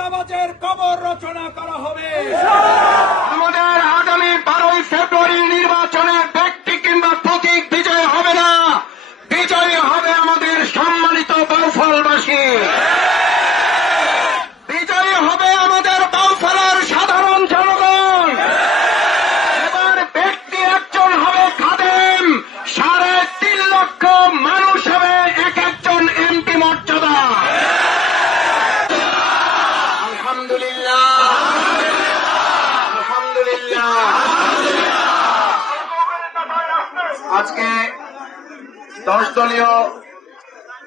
চাঁদাবাজের কবর রচনা করা হবে। আমাদের আগামী 12ই ফেব্রুয়ারি নির্বাচনে ব্যক্তি কিংবা প্রতীক বিজয় হবে না, বিজয়ী হবে আমাদের সম্মানিত বাউফলবাসী, বিজয়ী হবে আমাদের বাউফলের সাধারণ জনগণ। এবার ব্যক্তি একজন হবে খাদেম, 3.5 লক্ষ মানুষ হবে এক একজন এমপি মর্যাদা। আলহামদুলিল্লাহ, আলহামদুলিল্লাহ। আজকে 10 দলীয়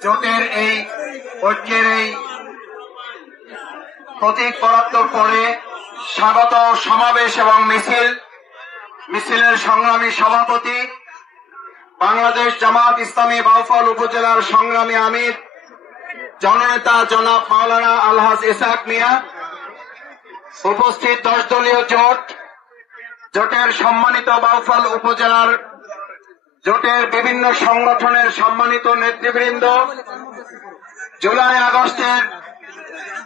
জোটের এই ঐক্যের এই প্রতীক বরাদ্দর পরে স্বাগত সমাবেশ এবং মিছিলের সংগ্রামী সভাপতি, বাংলাদেশ জামাত ইসলামী বাউফল উপজেলার সংগ্রামী আমির জননেতা জনাব মাওলানা আলহাজ ইসহাক মিয়া, উপস্থিত 10 দলীয় জোটের সম্মানিত বাউফল উপজেলার জোটের বিভিন্ন সংগঠনের সম্মানিত নেতৃবৃন্দ, জুলাই আগস্টের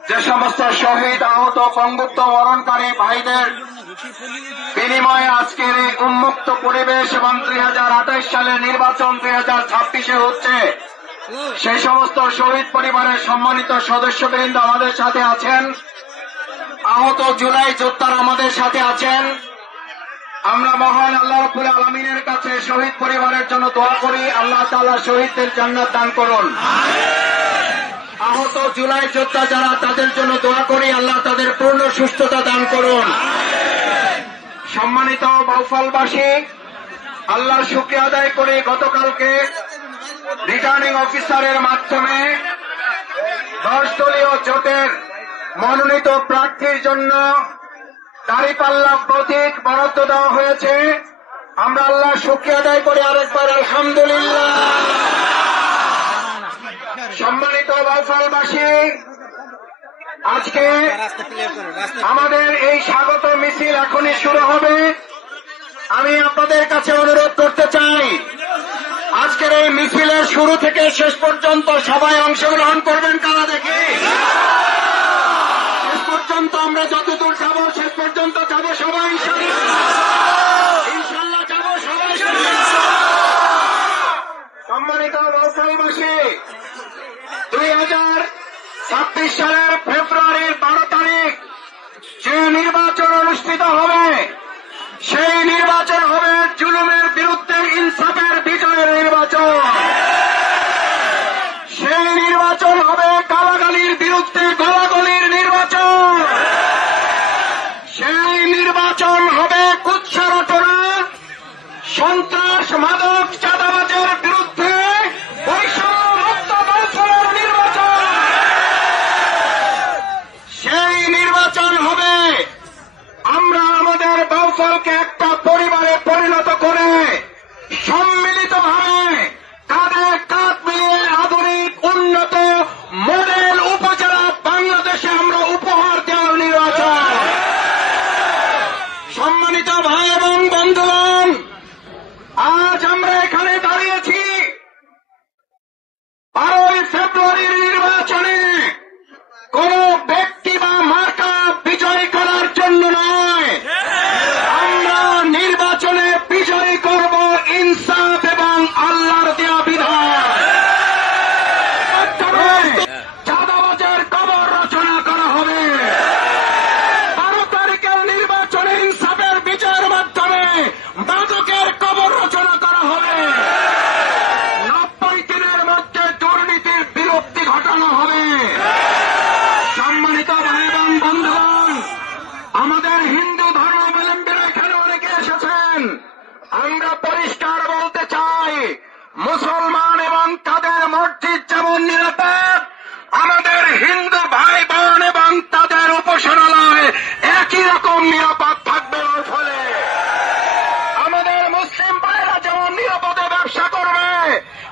যে সমস্ত শহীদ আহত পঙ্গুত্ব বরণকারী ভাইদের বিনিময়ে আজকের এই উন্মুক্ত পরিবেশ এবং 2028 সালে নির্বাচন 2026-এ হচ্ছে, সেই সমস্ত শহীদ পরিবারের সম্মানিত সদস্যবৃন্দ আমাদের সাথে আছেন, আহত জুলাই যোদ্ধারা আমাদের সাথে আছেন। আমরা মহান আল্লাহ রাব্বুল আলামিনের কাছে শহীদ পরিবারের জন্য দোয়া করি, আল্লাহ তাআলা শহীদদের জান্নাত দান করুন। আহত জুলাই যোদ্ধা যারা, তাদের জন্য দোয়া করি, আল্লাহ তাদের পূর্ণ সুস্থতা দান করুন। সম্মানিত বাউফলবাসী, আল্লাহর শুকরিয়া আদায় করে গতকালকে রিটার্নিং অফিসারের মাধ্যমে 10 দলীয় জোটের মনোনীত প্রার্থীর জন্য দাঁড়িপাল্লা প্রতীক বরাদ্দ দেওয়া হয়েছে। আমরা আল্লাহর শুকরিয়া আদায় করে আরেকবার আলহামদুলিল্লাহ। সম্মানিত বাউফলবাসী, আজকে আমাদের এই স্বাগত মিছিল এখনই শুরু হবে। আমি আপনাদের কাছে অনুরোধ করতে চাই, আজকের এই মিছিলের শুরু থেকে শেষ পর্যন্ত সবাই অংশগ্রহণ করবেন। কারা দেখি শেষ পর্যন্ত, আমরা যতদূর যাব শেষ পর্যন্ত যাব সবাই, ইনশাআল্লাহ যাব সবাই। সম্মানিত বাউফলবাসী, 2026 সালের ফেব্রুয়ারির 12 তারিখ যে নির্বাচন অনুষ্ঠিত হবে, সেই নির্বাচন হবে জুলুমের বিরুদ্ধে ইনসাফের বিজয়ের নির্বাচন। সেই নির্বাচন হবে গালাগালির বিরুদ্ধে গলাগলির নির্বাচন। সেই নির্বাচন হবে কুৎসা রটনা, সন্ত্রাস, মাদক, চাঁদাবাজের বিরুদ্ধে বৈষম্যমুক্ত বাউফলের নির্বাচন। সেই নির্বাচন হবে আমরা আমাদের বাউফলকে একটা পরিবারে পরিণত করে সম্মিলিতভাবে কাঁধে কাঁধ মিলিয়ে আধুনিক উন্নত মডেল উপজেলা বাংলাদেশে আমরা উপহার দেওয়ার নির্বাচন। সম্মানিত ভাই এবং বন্ধুগণ, আজ আমরা এখানে দাঁড়িয়েছি 12ই ফেব্রুয়ারির নির্বাচনে কোন ব্যক্তি বা মার্কা বিজয়ী করার জন্য নয়। আমরা নির্বাচনে বিজয়ী করব ইনসাফ এবং আল্লাহর দেয়া বিধান। চাঁদাবাজের কবর রচনা করা হবে। 12 তারিখের নির্বাচনে ইনসাফের বিজয়ের মাধ্যমে মাদকের কবর রচনা করা হবে। 90 দিনের মধ্যে দুর্নীতির বিলুপ্তি ঘটানো হবে। সম্মানিত ভাই এবং বন্ধুগণ, আমাদের হিন্দু ধর্মাবলম্বীরা এখানে অনেকে এসেছেন। আমরা পরিষ্কার বলতে চাই, মুসলমান এবং তাদের মসজিদ যেমন নিরাপদ, আমাদের হিন্দু ভাই বোন এবং তাদের উপাসনালয় একই রকম নিরাপদ থাকবে। ফলে আমাদের মুসলিম ভাইরা যেমন নিরাপদে ব্যবসা করবে,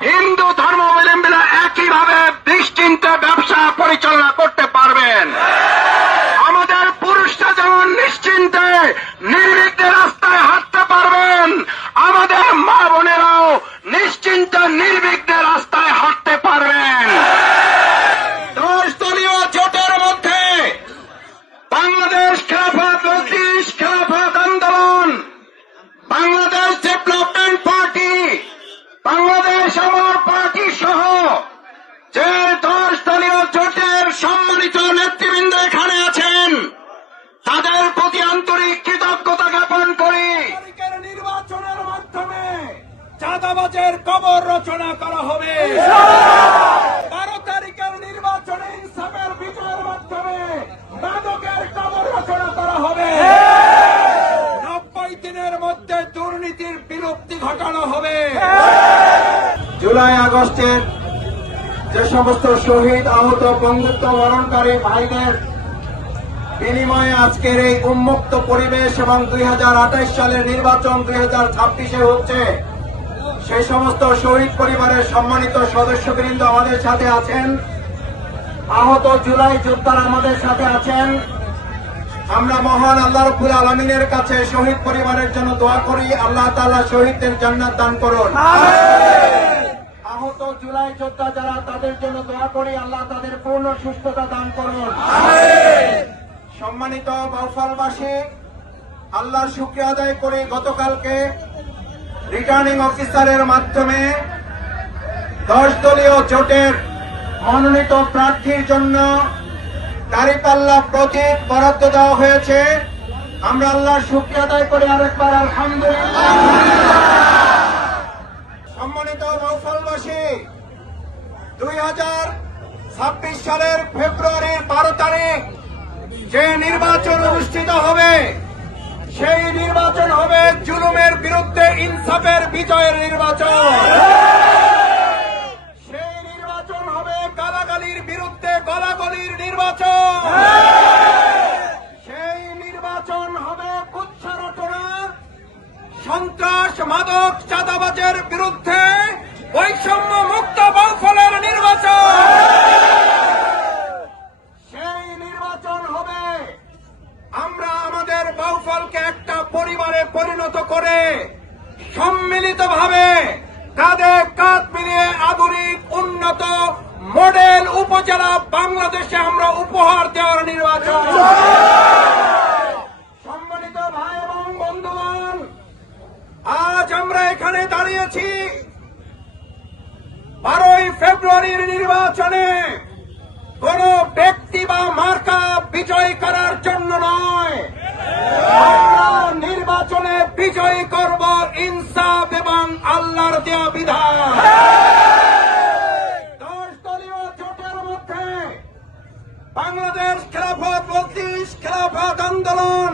হিন্দু ধর্মাবলম্বীরা একইভাবে নিশ্চিন্তে ব্যবসা পরিচালনা করতে পারবেন। আমাদের পুরুষরা যেমন নিশ্চিন্তে নির্বিঘ্নে রাস্তায় হাঁটতে পারবেন, আমাদের মা বোনেরাও নিশ্চিন্তে নির্বিঘ্নে রাস্তায় হাঁটতে পারবেন। 10 দলীয় জোটের মধ্যে কবর রচনা করা হবে। 12 তারিখের নির্বাচনে ইনসাফের বিজয়ের মাধ্যমে মাদকের কবর রচনা করা হবে। 90 দিনের মধ্যে দুর্নীতির বিলুপ্তি ঘটানো হবে। জুলাই আগস্টের যে সমস্ত শহীদ আহত বন্ধুত্ব বরণকারী ভাইদের বিনিময়ে আজকের এই উন্মুক্ত পরিবেশ এবং 2028 সালের নির্বাচন 2026-এ হচ্ছে, সেই সমস্ত শহীদ পরিবারের সম্মানিত সদস্যবৃন্দ আমাদের সাথে আছেন, আহত জুলাই যোদ্ধারা আমাদের সাথে আছেন। আমরা মহান আল্লাহ রাব্বুল আলামিনের কাছে শহীদ পরিবারের জন্য দোয়া করি, আল্লাহ তাআলা শহীদদের জান্নাত দান করুন। আহত জুলাই যোদ্ধা যারা, তাদের জন্য দোয়া করি, আল্লাহ তাদের পূর্ণ সুস্থতা দান করুন। সম্মানিত বাউফলবাসী, আল্লাহর শুকরিয়া আদায় করে গতকালকে রিটার্নিং অফিসারের মাধ্যমে 10 দলীয় জোটের মনোনীত প্রার্থীর জন্য দাঁড়িপাল্লা প্রতীক বরাদ্দ দেওয়া হয়েছে। আমরা আল্লাহর শুকরিয়া আদায় করি আরেকবার আলহামদুলিল্লাহ। সম্মানিত বাউফলবাসী, 2026 সালের ফেব্রুয়ারির 12 তারিখ যে নির্বাচন অনুষ্ঠিত হবে, সেই নির্বাচন হবে জুলুমের বিরুদ্ধে ইনসাফের বিজয়ের নির্বাচন। সেই নির্বাচন হবে গালাগালির বিরুদ্ধে গলাগলির নির্বাচন। সেই নির্বাচন হবে কুচ্ছারটনা, সন্ত্রাস, মাদক, চাঁদাবাজের বিরুদ্ধে বৈষম্য মুক্ত বাউফলের নির্বাচন। সেই নির্বাচন হবে আমরা আমাদের বাউফলকে একটা পরিবারে পরিণত করে সম্মিলিতভাবে কাঁধে কাঁধ মিলিয়ে আধুনিক উন্নত মডেল উপজেলা বাংলাদেশে আমরা উপহার দেওয়ার নির্বাচন। সম্মানিত ভাই এবং বন্ধুগণ, আজ আমরা এখানে দাঁড়িয়েছি 12 ফেব্রুয়ারির নির্বাচনে কোন ব্যক্তি বা মার্কা বিজয় করার জন্য নয়। আমরা নির্বাচনে বিজয়ী করব ইনসাফ এবং আল্লাহর দেওয়া বিধান। 10 দলীয় জোটের মধ্যে বাংলাদেশ খেলাফত মজলিস, খেলাফত আন্দোলন,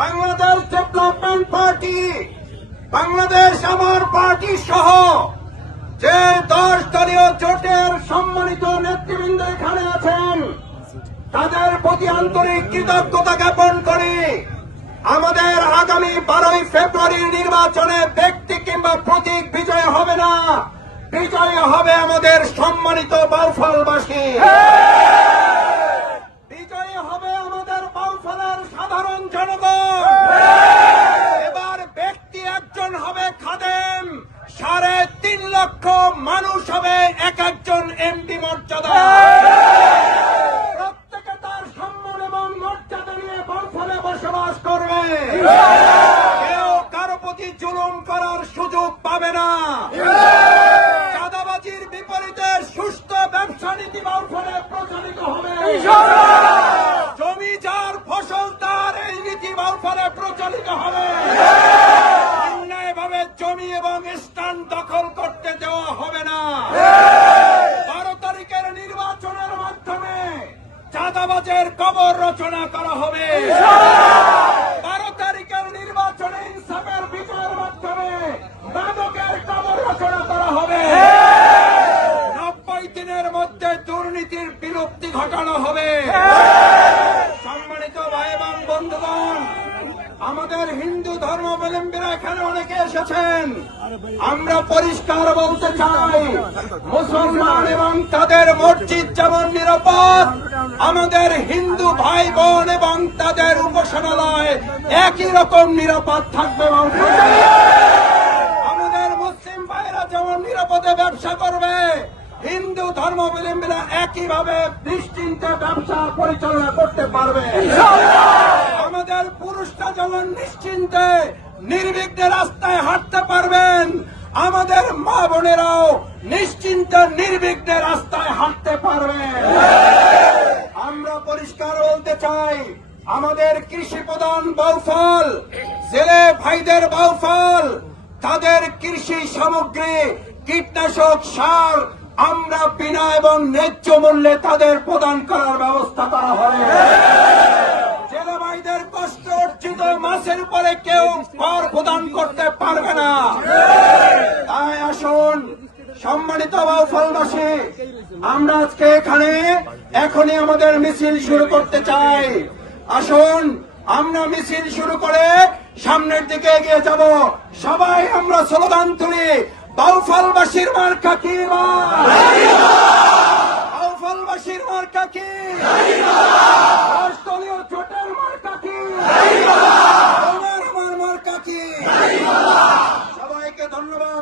বাংলাদেশ ডেভেলপমেন্ট পার্টি, বাংলাদেশ আমার পার্টি সহ যে 10 দলীয় জোটের সম্মানিত নেতৃবৃন্দ এখানে আছেন, তাদের প্রতি আন্তরিক কৃতজ্ঞতা জ্ঞাপন করি। আমাদের আগামী 12 ফেব্রুয়ারির নির্বাচনে ব্যক্তি কিংবা প্রতীক বিজয় হবে না, বিজয় হবে আমাদের সম্মানিত বাউফলবাসী। বিজয়ী হবে আমাদের বাউফলের সাধারণ জনগণ। এবার ব্যক্তি একজন হবে খাদেম, 3.5 লক্ষ মানুষ হবে এক একজন এমপি মর্যাদা। প্রত্যেকে তার সম্মান এবং মর্যাদা নিয়ে বাউফলে বসবাস করবে। কেউ কারো প্রতি জুলুম করার সুযোগ পাবে না। চাঁদাবাজির বিপরীতে সুস্থ ব্যবসা নীতি বাউফলে প্রচলিত হবে। জমি যার ফসল তার, এই নীতি বাউফলে প্রচলিত হবে। অন্যায়ভাবে জমি এবং স্থান দখল করতে দেওয়া হবে না। 12 তারিখের নির্বাচনের মাধ্যমে চাঁদাবাজের কবর রচনা করা হবে। 12 তারিখের নির্বাচনে ইনসাফের বিজয়ের মাধ্যমে মাদকের কবর রচনা করা হবে। 90 দিনের মধ্যে দুর্নীতির বিলুপ্তি ঘটানো হবে। সম্মানিত ভাই এবং বন্ধুগণ, আমাদের হিন্দু ধর্মাবলম্বীরা এখানে অনেকে এসেছেন। আমরা পরিষ্কার বলতে চাই, মুসলমান এবং তাদের মসজিদ যেমন নিরাপদ, আমাদের হিন্দু ভাই বোন এবং তাদের উপাসনালয় একই রকম নিরাপদ থাকবে। আমাদের মুসলিম ভাইরা যেমন নিরাপদে ব্যবসা করবে, হিন্দু ধর্মাবলম্বীরা একইভাবে নিশ্চিন্তে ব্যবসা পরিচালনা করতে পারবে। আমাদের পুরুষরা যেমন নিশ্চিন্তে নির্বিঘ্নে রাস্তায় হাঁটতে পারবেন, আমাদের মা বোনেরাও নিশ্চিন্তে নির্বিঘ্নে রাস্তায় হাঁটতে পারবে। আমরা পরিষ্কার বলতে চাই, আমাদের কৃষি প্রধান বাউফল, জেলে ভাইদের বাউফল, তাদের কৃষি সামগ্রী, কীটনাশক, সার আমরা বিনা এবং ন্যায্য মূল্যে তাদের প্রদান করার ব্যবস্থা করা হবে। জেলে ভাইদের কষ্ট অর্জিত মাছের উপরে কেউ কর প্রদান করতে পারবে না। তাই আসুন সম্মানিত বাউফলবাসী, আমরা আজকে এখানে এখনই আমাদের মিছিল শুরু করতে চাই। আসুন আমরা মিছিল শুরু করে সামনের দিকে এগিয়ে যাব। সবাই আমরা স্লোগান তুলি, বাউফলবাসীর মার্কা কি? বাউফলবাসীর মার্কা কি? দলীয় জোটের মার্কা কি? আমার মার্কা কি? সবাইকে ধন্যবাদ।